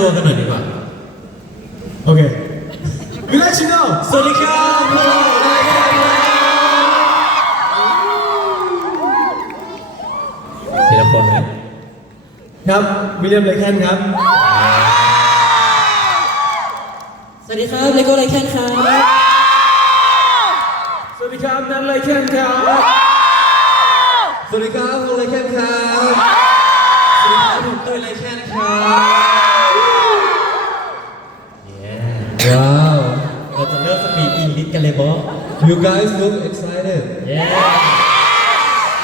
ตัวกันหน่อยดีกว่า โอเค We let you know สวัสดีครับพวกเราได้แค่ทีละคนนะครับ วิลเลียมไลแคนครับ สวัสดีครับเลโก้ไลแคนครับ สวัสดีครับนันไลแคนครับสวัสดีครับวงไลแคนครับสวัสดีครับผมตุ้ยไลแคนครับว้าวเราจะเริ่มสปีกอังกฤษกันเลยบอ You guys look excited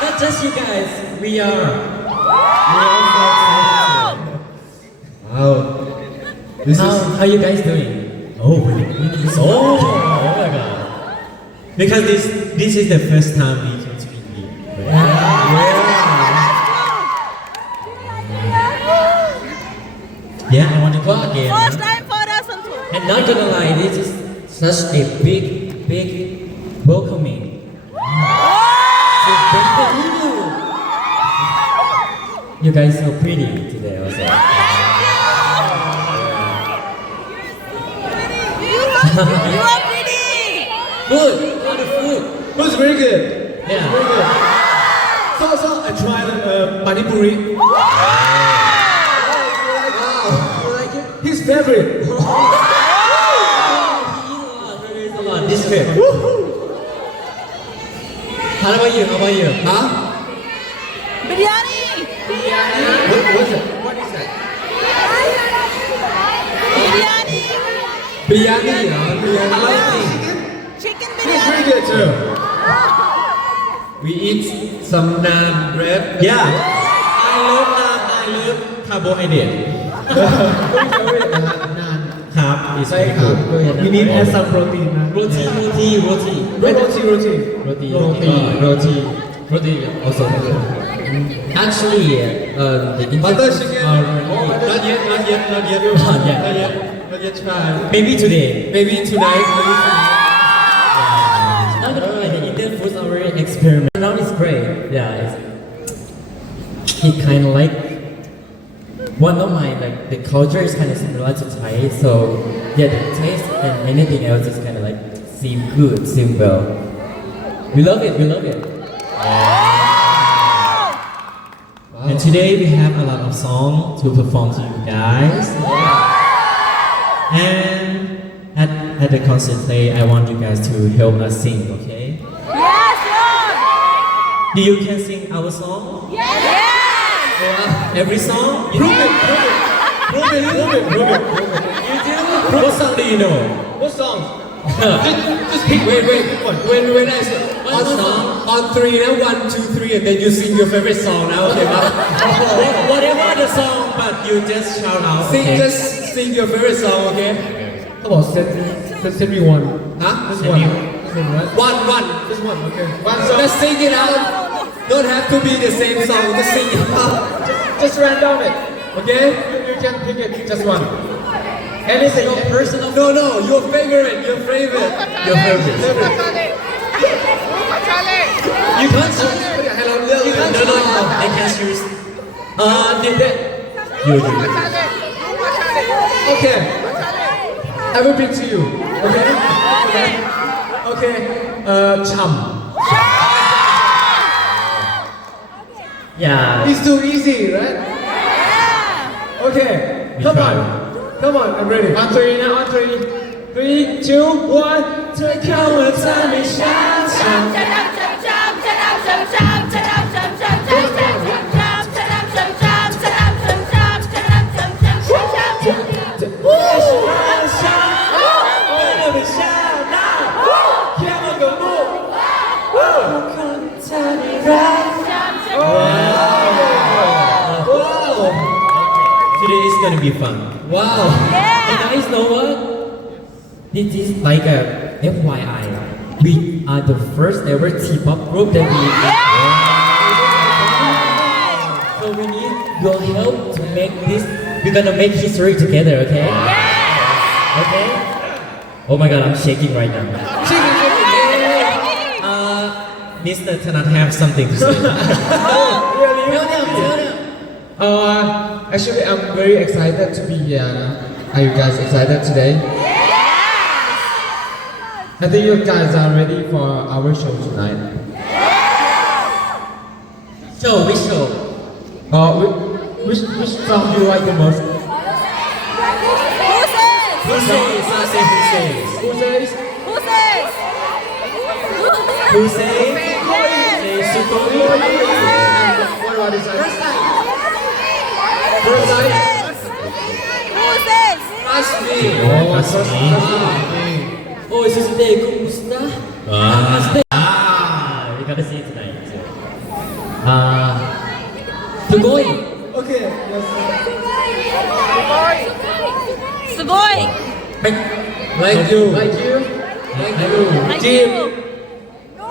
Not just you guys we are so excited Wow This is How you guys doing Oh really Oh my god Because this is the first time we came to India Yeah I want to go again First time for us on tour. And not gonna lie, this is such a big welcoming. So Bengaluru. You guys so pretty today also. You are pretty. Good, good food. Looks very good Yeah. Very good So I tried pani puri His favorite This trip. How about you? How about you? Huh? Biryani. What's it? What is that? Biryani. Biryani Biryani I like Chicken It's very biryani. good too We eat some naan bread. Yeah. I love naan. I love carbohydrate. ครับ It's ใช่ very ครับ good. We need add some protein นะ Roti. Roti Also. Actually, the Butter chicken are Not yet Not yet. try Maybe today. Maybe tonight Not gonna lie, the Indian food is already experiment. Now it's great. Yeah, it kind of like one of my like the culture is kind of similar to Thai. So yeah, the taste and anything else is kind of like seem good, seem well. We love it. Wow. And today we have a lot of songs to perform to you guys. And at the concert play, I want you guys to help us sing, okay? Yes, Lord. Do you can sing our song? Yes. Every song? Prove it You do? What song do you know? What song? Just pick wait when I say on three now 1, 2, 3 and then you sing your favorite song now okay Whatever the song, but you just shout out. Sing okay? just sing your favorite song okay Come on send me one Huh? Just Send one you. One Just one okay One song Let's sing it out Don't have to be the same song just sing it out Just random it Okay You can pick it just one Anything Your personal. No your favorite Your favorite. You can't choose. You can't No. I can't choose. Did that? You do. Okay I will pick to you Okay Chum Yeah. It's too easy right Okay Come on I'm ready on 3 now on 3 3, 2, 1 Take our time and shine Today is gonna be fun. Wow And guys know what? This is like a FYI. We are the first ever T-pop group that we. So we need your help to make this. We're gonna make history together, okay? Okay. Oh my God, I'm shaking right now. Mr. Tanat have something to say. Tell them. Actually, I'm very excited to be here. Are you guys excited today? I think you guys are ready for our show tonight. Show, which show? Which song do you like the most? Who says? I say who says. Who says? Who says? Say Sukoi. What about this side? First side? Trust me. Trust me. Oh, it's just a day. Kumusta? We gotta see it tonight. Sugoi. Okay. Sugoi. Like you.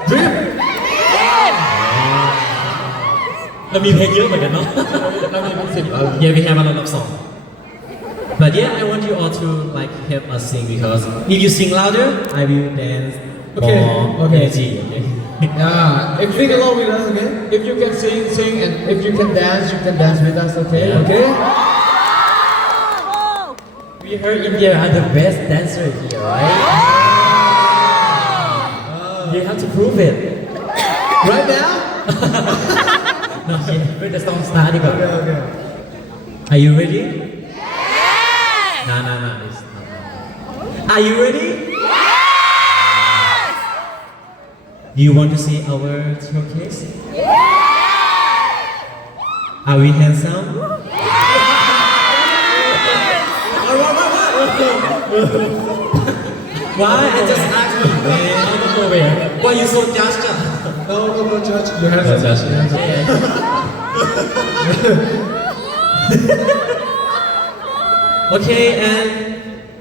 Dream.เรามีเพลงเยอะเหมือนกันเนาะ Yeah, we have a lot of songs. But yeah, I want you all to like help us sing because if you sing louder, I will dance Okay, more okay. energy. Okay. Yeah, if sing along with us, okay? If you can sing, and if you can dance with us, okay? Yeah. Okay? We heard India are the best dancer here, right? You have to prove it. Right now? No, yeah, wait, the song startดีกว่า Okay. Are you ready? No, it's not. Are you ready? Do you want to see our showcase? Are we handsome? Why? I just asked you. I don't know where. Why you so judged? No, Judge. You have to Judge. Okay, and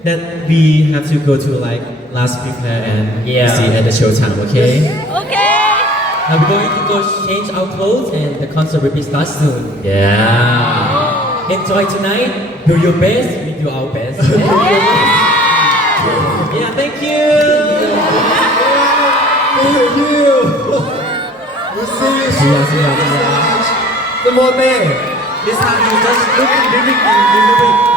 then we have to go to like last prepare and see at the show time, okay? Now we're going to go change our clothes and the concert will be start soon. Yeah. Enjoy tonight. Do your best. We do our best. Yeah, thank you. Thank you. We'll see you soon. See ya. The more day. This time you just look in the lyric.